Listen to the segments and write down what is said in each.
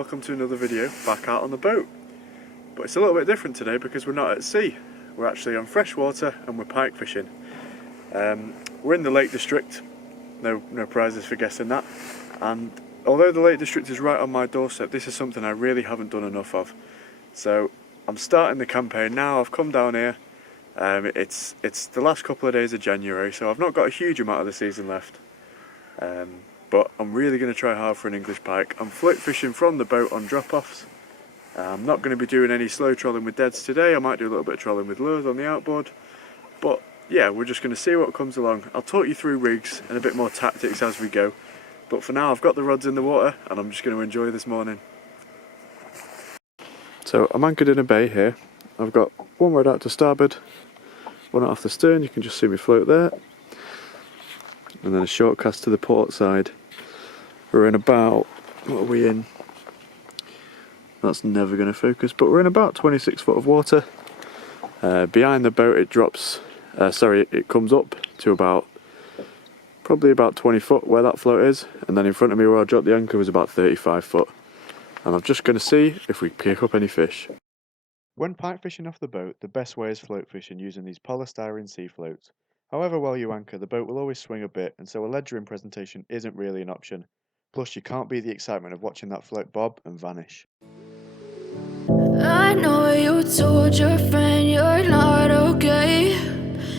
welcome to another video back out on the boat. But it's a little bit different today because we're not at sea. We're actually on freshwater and we're pike fishing. We're in the Lake District, no prizes for guessing that. And although the Lake District is right on my doorstep, this is something I really haven't done enough of. So I'm starting the campaign now. I've come down here. It's the last couple of days of January, so I've not got a huge amount of the season left. But I'm really going to try hard for an English pike. I'm float fishing from the boat on drop-offs. I'm not going to be doing any slow trolling with deads today. I might do a little bit of trolling with lures on the outboard. But yeah, we're just going to see what comes along. I'll talk you through rigs and a bit more tactics as we go. But for now, I've got the rods in the water and I'm just going to enjoy this morning. So I'm anchored in a bay here. I've got one rod out to starboard, one out off the stern. You can just see me float there. And then a short cast to the port side. We're in about, what are we in? That's never going to focus, but we're in about 26 foot of water. Behind the boat it drops, it comes up to probably about 20 foot where that float is, and then in front of me where I dropped the anchor was about 35 foot. And I'm just going to see if we pick up any fish. When pike fishing off the boat, the best way is float fishing using these polystyrene sea floats. However well you anchor, the boat will always swing a bit, and so a ledgering presentation isn't really an option. Plus you can't beat the excitement of watching that float bob and vanish. I know you told your friend you're not okay,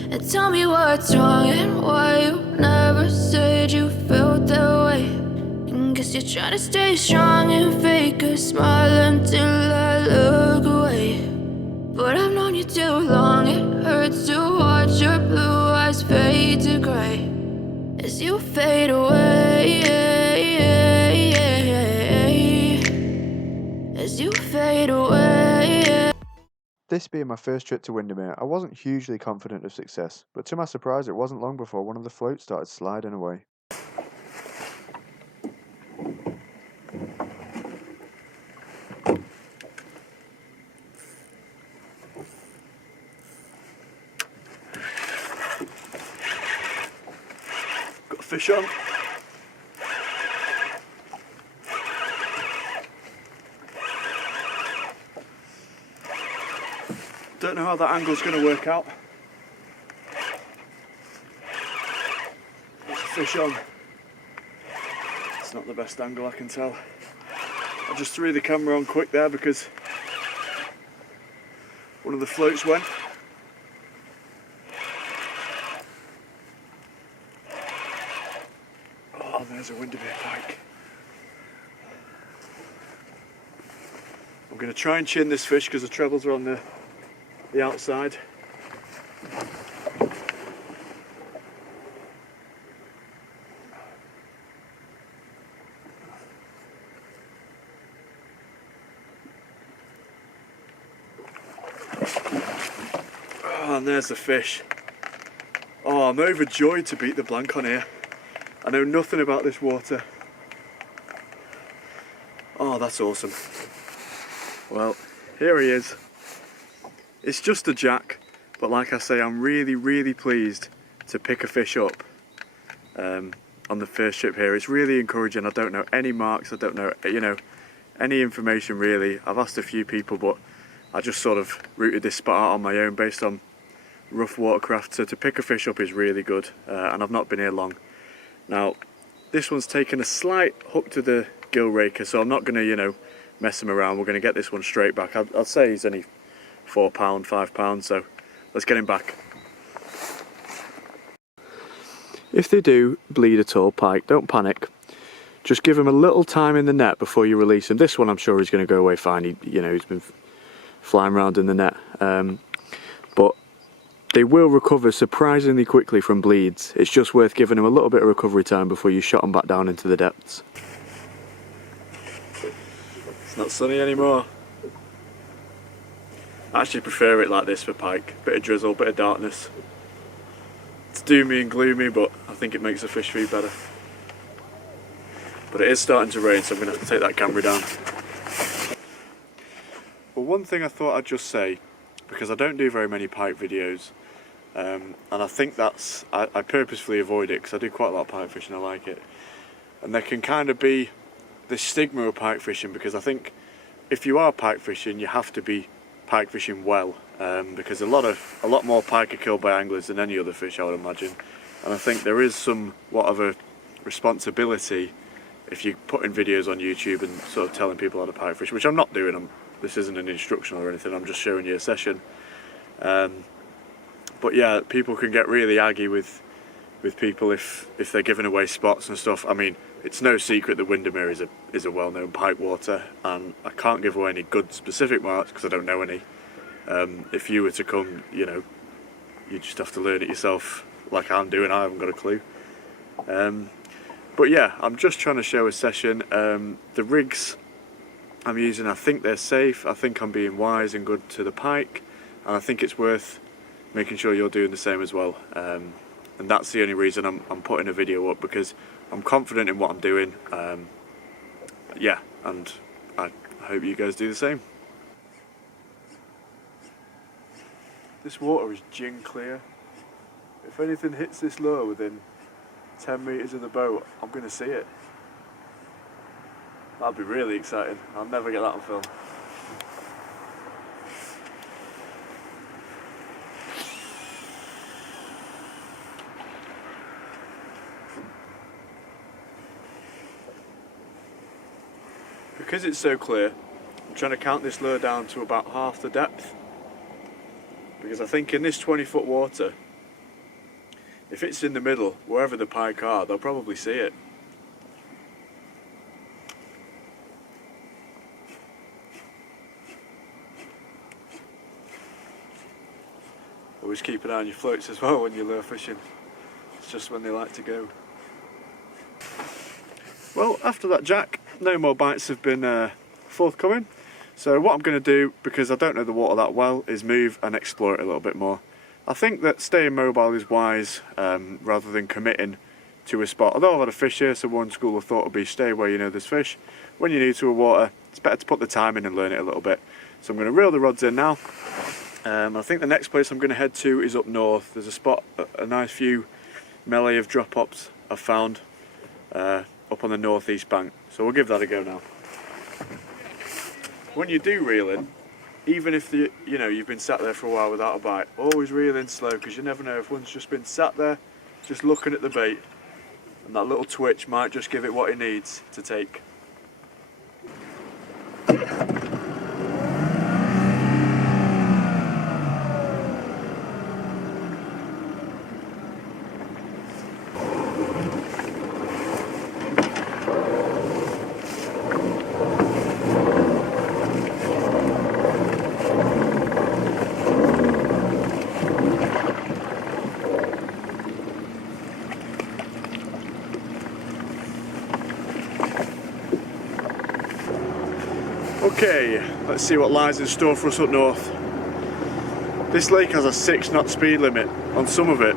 and tell me what's wrong and why you never said you felt that way. And guess you're trying to stay strong and fake a smile until I look away. But I've known you too long, it hurts to watch your blue eyes fade to grey as you fade away, as you fade away. This being my first trip to Windermere, I wasn't hugely confident of success, but to my surprise it wasn't long before one of the floats started sliding away. Got a fish on. Don't know how that angle's going to work out. There's a fish on. It's not the best angle, I can tell. I just threw the camera on quick there because one of the floats went. Oh, there's a Windermere pike. I'm going to try and chin this fish because the trebles are on the outside. Oh, and there's the fish. Oh, I'm overjoyed to beat the blank on here. I know nothing about this water. Oh, that's awesome. Well, here he is. It's just a jack, but like I say, I'm really pleased to pick a fish up on the first trip here. It's really encouraging. I don't know any marks, I don't know, any information really. I've asked a few people, but I just sort of routed this spot out on my own based on rough watercraft. So to pick a fish up is really good, and I've not been here long. Now, this one's taken a slight hook to the gill raker, so I'm not going to, mess him around. We're going to get this one straight back. I'd say he's only £4, £5, so let's get him back. If they do bleed at all, pike, don't panic. Just give him a little time in the net before you release him. This one I'm sure he's going to go away fine. He's been flying around in the net. But they will recover surprisingly quickly from bleeds. It's just worth giving him a little bit of recovery time before you shot him back down into the depths. It's not sunny anymore. I actually prefer it like this for pike. Bit of drizzle, bit of darkness. It's doomy and gloomy, but I think it makes the fish feed better. But it is starting to rain, so I'm going to have to take that camera down. Well, one thing I thought I'd just say, because I don't do very many pike videos, and I think I purposefully avoid it because I do quite a lot of pike fishing, I like it. And there can kind of be this stigma of pike fishing, because I think if you are pike fishing, you have to be pike fishing well, because a lot more pike are killed by anglers than any other fish, I would imagine. And I think there is somewhat of a responsibility if you're putting videos on YouTube and sort of telling people how to pike fish, which I'm not doing. This isn't an instructional or anything, I'm just showing you a session. But yeah, people can get really aggy with people if they're giving away spots and stuff. I mean, it's no secret that Windermere is a well-known pike water, and I can't give away any good specific marks because I don't know any. If you were to come, you know, you just have to learn it yourself like I'm doing. I haven't got a clue. But yeah, I'm just trying to show a session. The rigs I'm using, I think they're safe. I think I'm being wise and good to the pike, and I think it's worth making sure you're doing the same as well. And that's the only reason I'm putting a video up, because I'm confident in what I'm doing. Yeah, and I hope you guys do the same. This water is gin clear. If anything hits this lure within 10 metres of the boat, I'm going to see it. That'd be really exciting. I'll never get that on film. Because it's so clear, I'm trying to count this lure down to about half the depth, because I think in this 20-foot water, if it's in the middle, wherever the pike are, they'll probably see it. Always keep an eye on your floats as well when you're lure fishing. It's just when they like to go. Well, after that jack, no more bites have been forthcoming. So what I'm going to do, because I don't know the water that well, is move and explore it a little bit more. I think that staying mobile is wise, rather than committing to a spot. Although I've had a fish here, so one school of thought would be stay where you know there's fish. When you're new to a water, it's better to put the time in and learn it a little bit. So I'm going to reel the rods in now. I think the next place I'm going to head to is up north. There's a spot, a nice few melee of drop-ups I've found up on the northeast bank. So we'll give that a go now. When you do reel in, even if you've been sat there for a while without a bite, always reel in slow, because you never know if one's just been sat there just looking at the bait, and that little twitch might just give it what it needs to take. Okay, let's see what lies in store for us up north. This lake has a 6-knot speed limit on some of it,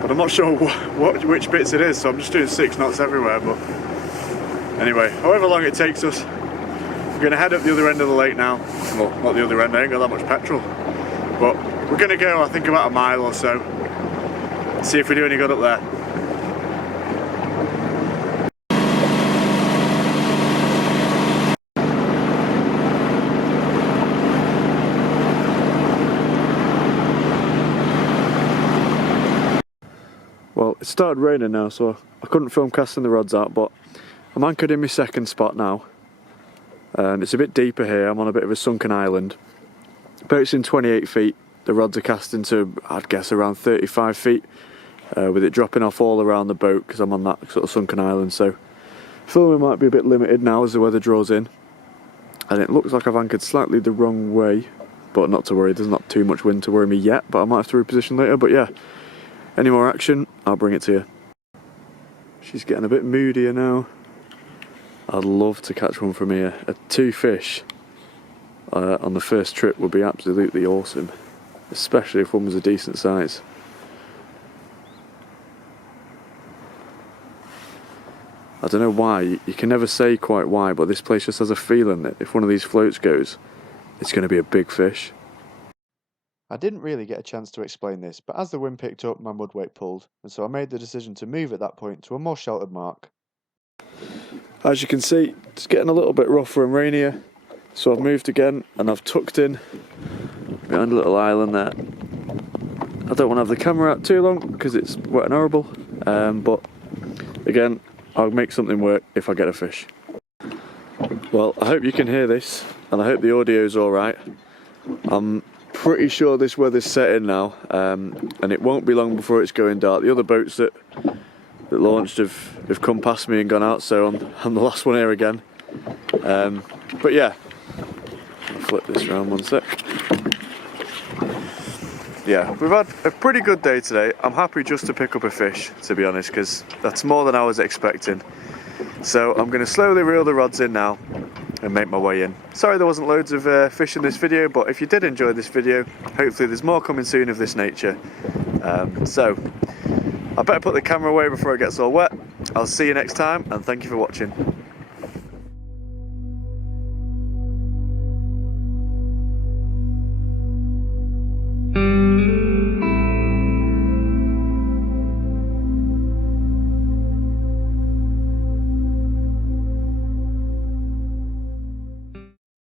but I'm not sure which bits it is, so I'm just doing 6 knots everywhere. But anyway, however long it takes us, we're going to head up the other end of the lake now. Well, not the other end, I ain't got that much petrol, but we're going to go, I think, about a mile or so, see if we do any good up there. Well, it started raining now, so I couldn't film casting the rods out, but I'm anchored in my second spot now. It's a bit deeper here, I'm on a bit of a sunken island. Boat's in 28 feet, the rods are casting to, I'd guess, around 35 feet, with it dropping off all around the boat because I'm on that sort of sunken island, so filming might be a bit limited now as the weather draws in. And it looks like I've anchored slightly the wrong way, but not to worry, there's not too much wind to worry me yet, but I might have to reposition later. But yeah, any more action, I'll bring it to you. She's getting a bit moodier now. I'd love to catch one from here. 2 fish on the first trip would be absolutely awesome, especially if one was a decent size. I don't know why, you can never say quite why, but this place just has a feeling that if one of these floats goes, it's going to be a big fish. I didn't really get a chance to explain this, but as the wind picked up, my mud weight pulled, and so I made the decision to move at that point to a more sheltered mark. As you can see, it's getting a little bit rougher and rainier, so I've moved again and I've tucked in behind a little island there. I don't want to have the camera out too long because it's wet and horrible, but again, I'll make something work if I get a fish. Well, I hope you can hear this and I hope the audio's alright. I'm pretty sure this weather's set in now, and it won't be long before it's going dark. The other boats that launched have come past me and gone out, so I'm the last one here again. But yeah, I'll flip this around one sec. Yeah, we've had a pretty good day today. I'm happy just to pick up a fish, to be honest, because that's more than I was expecting. So I'm going to slowly reel the rods in now and make my way in. Sorry there wasn't loads of fish in this video, but if you did enjoy this video, hopefully there's more coming soon of this nature. So I better put the camera away before it gets all wet. I'll see you next time, and thank you for watching.